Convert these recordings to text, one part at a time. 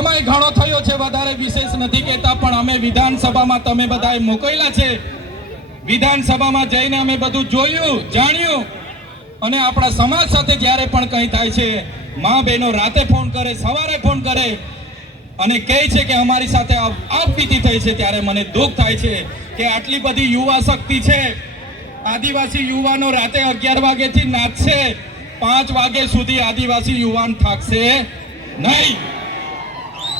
સમય ઘણો થયો છે, વધારે વિશેષ નથી કહેતા, પણ અમે વિધાનસભામાં તમે બધાએ મોકલેલા છે, વિધાનસભામાં જઈને અમે બધું જોયું જાણ્યું, અને આપણા સમાજ સાથે જ્યારે પણ કંઈ થાય છે, મા બહેનો રાતે ફોન કરે, સવારે ફોન કરે અને કહે છે કે અમારી સાથે આપવીતી થઈ છે, ત્યારે મને દુઃખ થાય છે કે આટલી બધી યુવા શક્તિ છે, આદિવાસી યુવાનો રાતે 11 વાગ્યાથી નાચશે, 5 વાગ્યા સુધી આદિવાસી યુવાન થાકશે નહીં.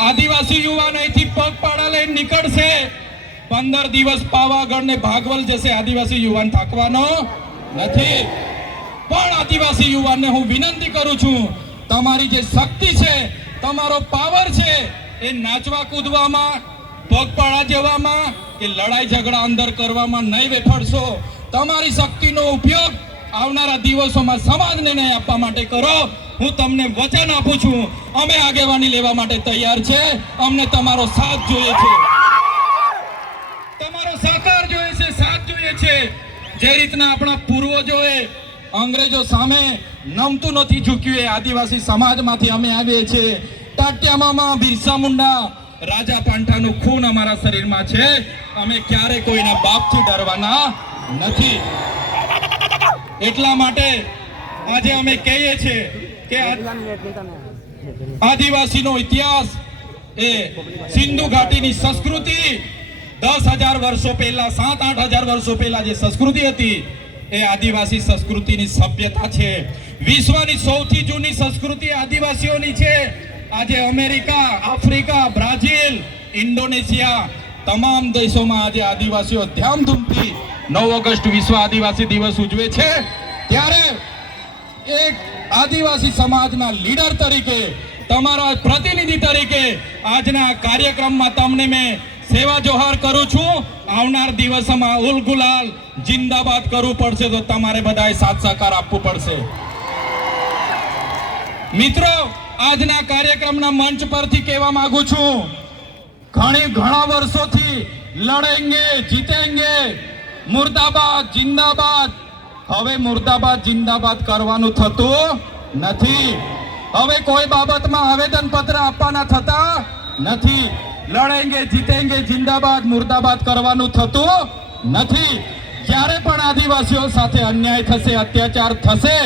આદિવાસી યુવાન અહીંથી પગપાળા લઈને નીકળશે, 15 દિવસ પાવાગઢ ને ભાગવલ જશે, આદિવાસી યુવાન થાકવાનો નથી. પણ આદિવાસી યુવાનને હું વિનંતી કરું છું, તમારી જે શક્તિ છે, તમારો પાવર છે, એ નાચવા કૂદવામાં, પગપાળા જવામાં કે લડાઈ ઝઘડા અંદર કરવામાં નહીં વેફળશો. તમારી શક્તિનો ઉપયોગ આવનારા દિવસોમાં સમાજને ન્યાય આપવા માટે કરો. હું તમને વચન આપું છું, અમે આગેવાની લેવા માટે તૈયાર છે. અમને તમારો સાથ જોઈએ છે, તમારો સહકાર જોઈએ છે, સાથ જોઈએ છે. જે રીતના આપણા પૂર્વજોએ અંગ્રેજો સામે નમતું નથી ઝૂક્યું, એ આદિવાસી સમાજમાંથી અમે આવીએ છીએ. ટાટિયા મામા, બિરસા મુંડા, રાજા પાંઠાનું ખૂન અમારા શરીરમાં છે. અમે ક્યારે કોઈના બાપથી ડરવાના નથી. એટલા માટે આજે અમે કહીએ છીએ કે આદિવાસીનો ઇતિહાસ એ સિંધુ ઘાટીની સંસ્કૃતિ 10,000 વર્ષો પહેલા, 7-8 હજાર વર્ષો પહેલા જે સંસ્કૃતિ હતી, એ આદિવાસી સંસ્કૃતિની સભ્યતા છે. વિશ્વની સૌથી જૂની સંસ્કૃતિ આદિવાસીઓની છે. આજે અમેરિકા, આફ્રિકા, બ્રાઝિલ, ઇન્ડોનેશિયા તમામ દેશોમાં આજે આદિવાસીઓ ધામધૂમથી 9 ઓગસ્ટ વિશ્વ આદિવાસી દિવસ ઉજવે છે. ત્યારે એક આદિવાસી સમાજના લીડર તરીકે, તમારા પ્રતિનિધિ તરીકે આજના કાર્યક્રમમાં તમને મેં સેવા જોહાર કરું છું. આવનાર દિવસોમાં ઉલ ગુલાલ જિંદાબાદ કરવું પડશે તો તમારે બધાએ સાથ સહકાર આપવું પડશે. મિત્રો, આજના કાર્યક્રમના મંચ પરથી કહેવા માંગુ છું, ઘણા વર્ષોથી લડેંગે જીતેંગે, મુર્દાબાદ જિંદાબાદ. હવે મુર્દાબાદ જિંદાબાદ કરવાનું થતું નથી. હવે કોઈ બાબતમાં આવેદન પત્ર આપવાના થતા નથી. લડેંગે જીતેંગે જિંદાબાદ મુર્દાબાદ કરવાનું થતું નથી. જ્યારે પણ આદિવાસીઓ સાથે અન્યાય થશે, અત્યાચાર થશે,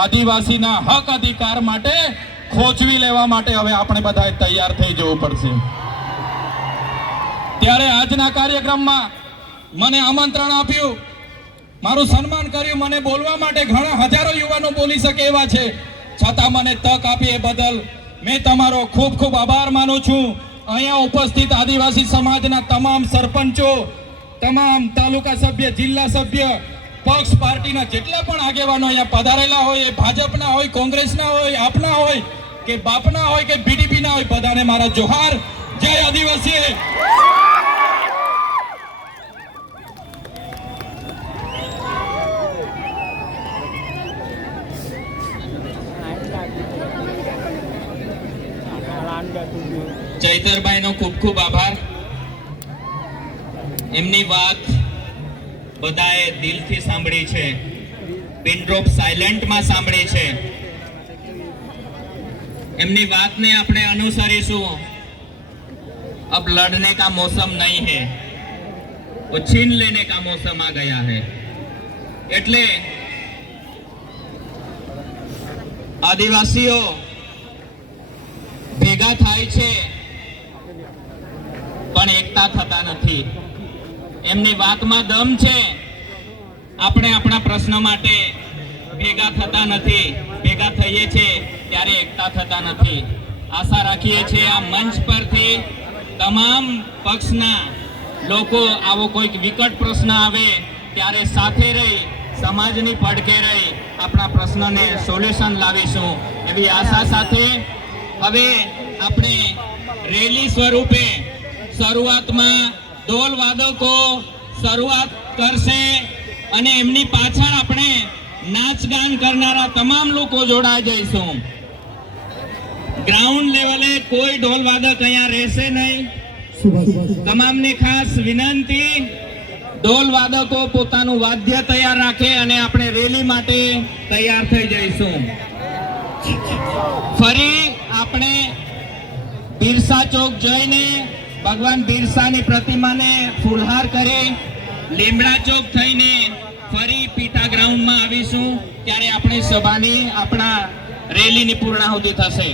આદિવાસીના હક અધિકાર માટે ખોચવી લેવા માટે હવે આપણે બધાએ તૈયાર થઈ જવું પડશે. ત્યારે આજના કાર્યક્રમમાં મને આમંત્રણ આપ્યું, મારું સન્માન કર્યું, મને બોલવા માટે ઘણા હજારો યુવાનો બોલી શકે એવા છે, છતાં મને તક આપી એ બદલ મેં તમારો ખૂબ ખૂબ આભાર માનું છું. અહીંયા ઉપસ્થિત આદિવાસી સમાજના તમામ સરપંચો, તમામ તાલુકા સભ્ય, જિલ્લા સભ્ય, પક્ષ પાર્ટીના જેટલા પણ આગેવાનો અહીંયા પધારેલા હોય, એ ભાજપના હોય, કોંગ્રેસના હોય, આપના હોય કે બાપના હોય કે બીડીપીના હોય, બધાને મારા જોહાર. જય આદિવાસી. ચૈતરભાઈનો ખૂબ ખૂબ આભાર. એમની વાત બધાએ દિલથી સાંભળી છે, પિનડ્રોપ સાયલેન્ટમાં સાંભળી છે. એમની વાતને આપણે અનુસરીશું. अब लड़ने का मौसम नहीं है, वो छीन लेने का मौसम आ गया है. એટલે આદિવાસીઓ ભેગા થાય છે પણ એકતા થતા નથી. એમની વાતમાં દમ છે. આપણે આપણા પ્રશ્ન માટે ભેગા થતા નથી, ભેગા થઈએ છીએ ત્યારે એકતા થતા નથી. આશા રાખીએ છીએ આ મંચ પરથી તમામ પક્ષના લોકો આવો કોઈક વિકટ પ્રશ્ન આવે ત્યારે સાથે રહી, સમાજની પડખે રહી આપણા પ્રશ્નને સોલ્યુશન લાવીશું એવી આશા સાથે હવે આપણે રેલી સ્વરૂપે શરૂઆતમાં ઢોલ વાદકો શરૂઆત કરશે અને એમની પાછળ આપણે નાચગાન કરનારા તમામ લોકો જોડાઈ જઈશું. ગ્રાઉન્ડ લેવલે કોઈ ઢોલ વાદક અહીંયા રહેશે નહીં. તમામને ખાસ વિનંતી, ઢોલ વાદકો પોતાનું વાદ્ય તૈયાર રાખે અને આપણે રેલી માટે તૈયાર થઈ જઈશું. ફરી આપણે બિરસા ચોક જઈને ભગવાન બિરસાની પ્રતિમાને ફૂલહાર કરી લીમડા ચોક થઈને ફરી પીટા ગ્રાઉન્ડમાં આવીશું ત્યારે આપણી સભાની આપણા રેલીની પૂર્ણાહુતિ થશે.